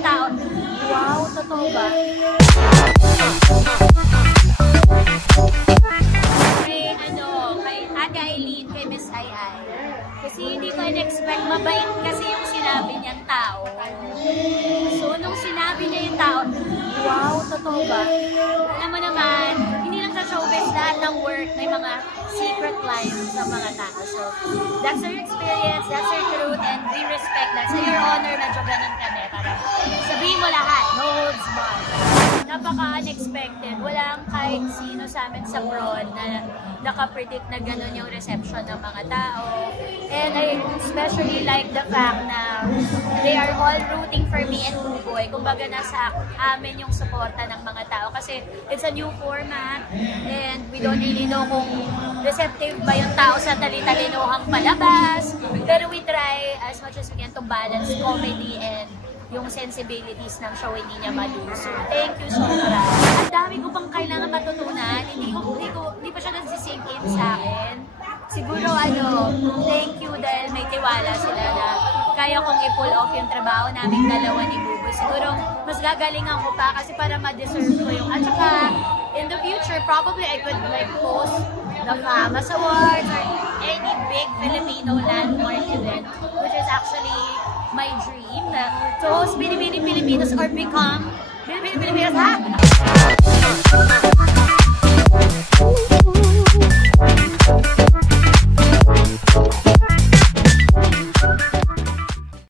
yung tao. Wow, totoo ba? Kay Ate Aileen, kay Miss Ai. Kasi hindi ko in-expect, mabait kasi yung sinabi niyang tao. So, nung sinabi niya yung tao, wow, totoo ba? Alam mo naman, hindi lang sa showbiz, lahat ng work, may mga secret lives ng mga tao. So, that's our experience, that's our truth, and we respect that. Sa your honor, medyo ganun kami. Para sabihin mo lahat, no holds barred. Napaka-unexpected. Walang kahit sino sa amin sa Bron na nakapredict na gano'n yung reception ng mga tao. And I especially like the fact na they are all rooting for me and Buboy. Kumbaga nasa amin yung suporta ng mga tao. Kasi it's a new format and we don't really know kung receptive ba yung tao sa tali-talinohang palabas. Pero we try as much as we can to balance comedy and yung sensibilities ng show, hindi niya malose. So, thank you so much. Ang dami ko pang kailangan matutunan. Hindi pa siya nagsisink in sa akin. Siguro thank you dahil may tiwala sila na kaya kong i-pull off yung trabaho naming dalawa ni Buboy. Siguro mas gagalingan ko pa kasi para ma-deserve ko yung. At saka, in the future, probably I could host the FAMAS Awards or any big Filipino landmark event, which is actually my dream to host Binibining Pilipinas or become Binibining Pilipinas,